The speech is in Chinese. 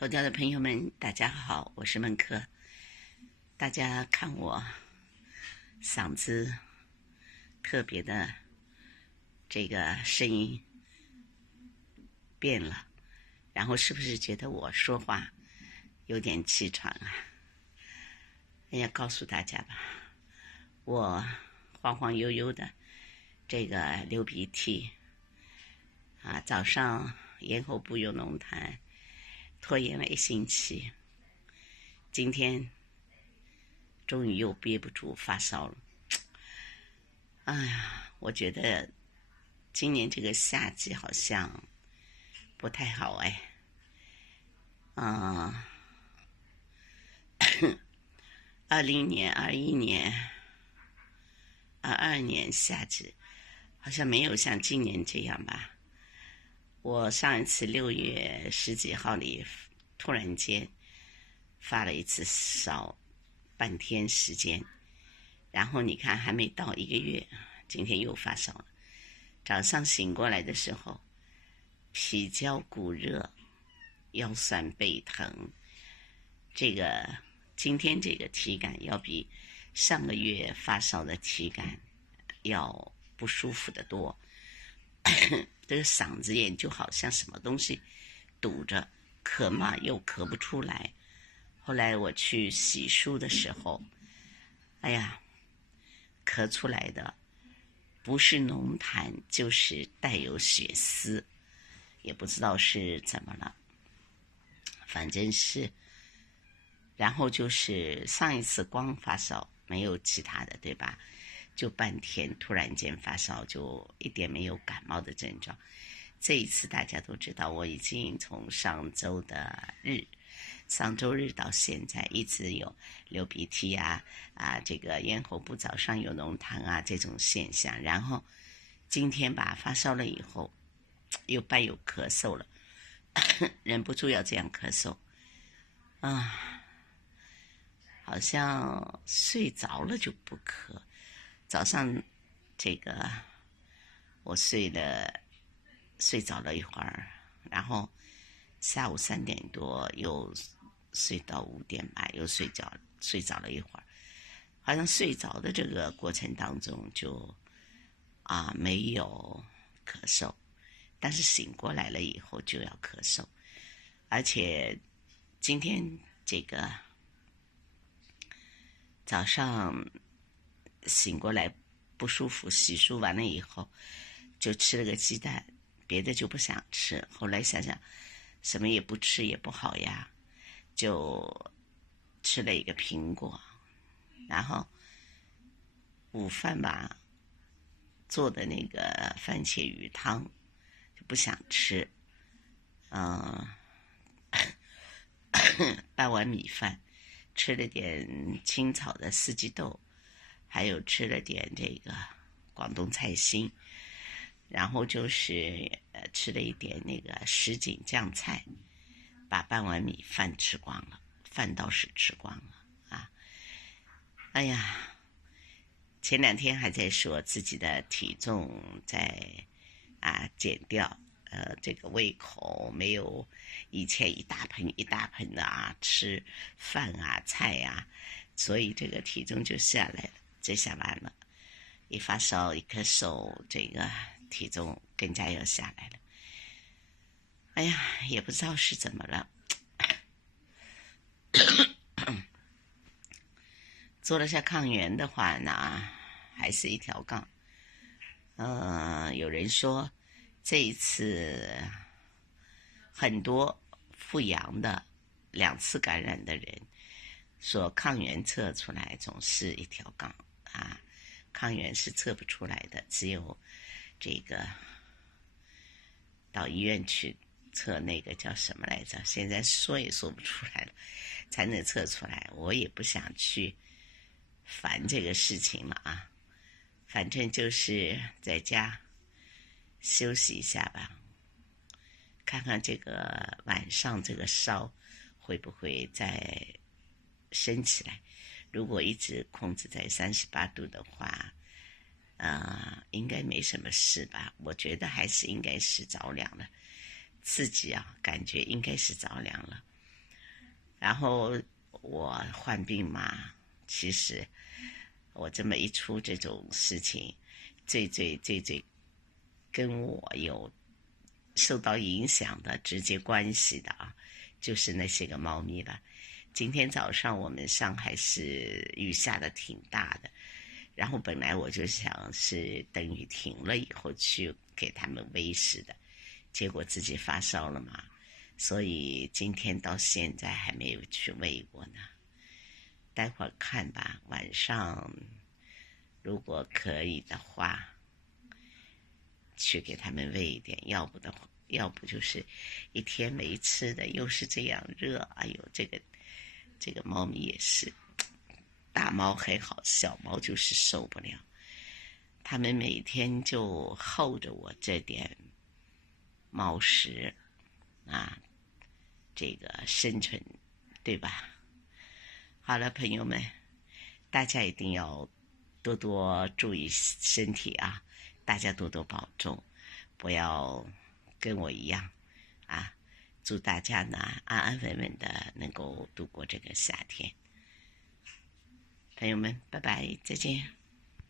头条的朋友们，大家好，我是孟克。大家看我嗓子特别的这个声音变了，然后是不是觉得我说话有点气喘啊？哎呀，告诉大家吧，我晃晃悠悠的这个流鼻涕啊，早上咽喉部有脓痰，拖延了1星期，今天终于又憋不住发烧了。哎呀，我觉得今年这个夏季好像不太好哎。20年、21年、22年夏季好像没有像今年这样吧。我上一次6月10几号里突然间发了一次烧，半天时间，然后你看还没到1个月，今天又发烧了。早上醒过来的时候，皮焦骨热，腰酸背疼，这个今天这个体感要比上个月发烧的体感要不舒服得多。这个嗓子眼就好像什么东西堵着，咳嘛又咳不出来。后来我去洗漱的时候，哎呀，咳出来的不是脓痰就是带有血丝，也不知道是怎么了，反正是。然后就是上一次光发烧没有其他的，对吧？就半天突然间发烧，就一点没有感冒的症状。这一次大家都知道，我已经从上周日到现在一直有流鼻涕这个咽喉部早上有脓痰啊这种现象，然后今天吧发烧了以后又伴有咳嗽了，忍不住要这样咳嗽啊，好像睡着了就不咳。早上这个我睡着了一会儿，然后下午3点多又睡到5点吧，又睡着了一会儿，好像睡着的这个过程当中就没有咳嗽，但是醒过来了以后就要咳嗽，而且今天这个早上醒过来不舒服，洗漱完了以后就吃了个鸡蛋，别的就不想吃。后来想想什么也不吃也不好呀，就吃了一个苹果，然后午饭吧做的那个番茄鱼汤就不想吃，半碗米饭，吃了点清炒的四季豆，还有吃了点这个广东菜心，然后就是吃了一点那个什锦酱菜，把半碗米饭吃光了，饭倒是吃光了啊！哎呀，前2天还在说自己的体重在减掉，这个胃口没有以前一大盆一大盆的吃饭菜所以这个体重就下来了。这下完了，一发烧一咳嗽，这个体重更加要下来了。哎呀，也不知道是怎么了。做了下抗原的话呢，还是一条杠。有人说这一次很多复阳的2次感染的人说抗原测出来总是一条杠抗原是测不出来的，只有这个到医院去测那个叫什么来着，现在说也说不出来了，才能测出来。我也不想去烦这个事情了反正就是在家休息一下吧，看看这个晚上这个烧会不会再升起来。如果一直控制在38度的话，应该没什么事吧。我觉得还是应该是着凉了，自己感觉应该是着凉了。然后我患病嘛，其实我这么一出这种事情，最跟我有受到影响的直接关系的啊，就是那些个猫咪了。今天早上我们上海是雨下的挺大的，然后本来我就想是等雨停了以后去给他们喂食的，结果自己发烧了嘛，所以今天到现在还没有去喂过呢。待会儿看吧，晚上如果可以的话，去给他们喂一点，要不就是一天没吃的，又是这样热，哎呦，这个猫咪也是，大猫还好，小猫就是受不了。他们每天就候着我这点猫食啊，这个生存，对吧？好了，朋友们，大家一定要多多注意身体啊，大家多多保重，不要跟我一样啊。祝大家呢安安稳稳的能够度过这个夏天。朋友们，拜拜，再见。